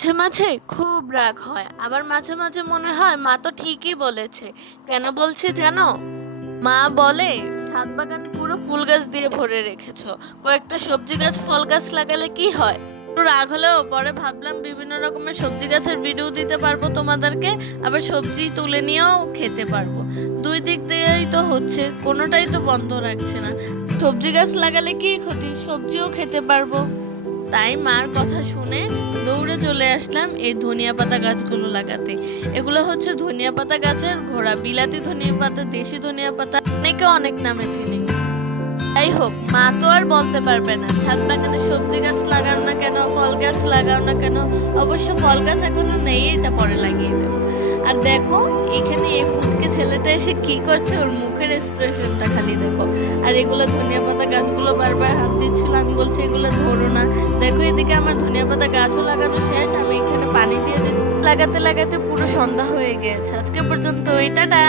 মাঝে মাঝে খুব রাগ হয়, আবার মাঝে মাঝে মনে হয় মা তো ঠিকই বলেছে। কেন বলছে জানো? মা বলে ছাদ বাগান পুরো ফুল গাছ দিয়ে ভরে রেখেছো, কয়েকটা সবজি গাছ ফল গাছ লাগালে কি হয়? একটু রাগ হলেও পরে ভাবলাম বিভিন্ন রকমের সবজি গাছের ভিডিও দিতে পারবো তোমাদেরকে, আবার সবজি তুলে নিয়েও খেতে পারবো। দুই দিক দিয়েই তো হচ্ছে, কোনোটাই তো বন্ধ রাখছে না। সবজি গাছ লাগালে কি ক্ষতি, সবজিও খেতে পারবো। তাই মার কথা শুনে দৌড়ে চলে আসলাম এই ধনিয়া পাতা গাছগুলো লাগাতে। এগুলো হচ্ছে ধনিয়া পাতা গাছের ঘোড়া, বিলাতি ধনিয়া পাতা, দেশি ধনিয়া পাতা, অনেকে অনেক নামে চিনে। যাই হোক, মা তো আর বলতে পারবে না ছাদ বাগানে সবজি গাছ লাগাও না কেন, ফল গাছ লাগাও না কেন। অবশ্য ফল গাছ এখনো নেই, এটা পরে লাগিয়ে দেবো। আর দেখো, এখানে এই পুচকে ছেলেটা এসে কি করছে, ওর মুখের এক্সপ্রেশনটা খালি দেখো। আর এগুলো ধনিয়া পাতা গাছগুলো বারবার হাত দিচ্ছিল, আমি বলছি এগুলো ধরো না। দেখো এদিকে আমার ধনিয়া পাতা গাছও লাগানো শেষ, আমি এখানে পানি দিয়ে দিচ্ছি। লাগাতে লাগাতে পুরো সন্ধ্যা হয়ে গেছে। আজকে পর্যন্ত, টাটা।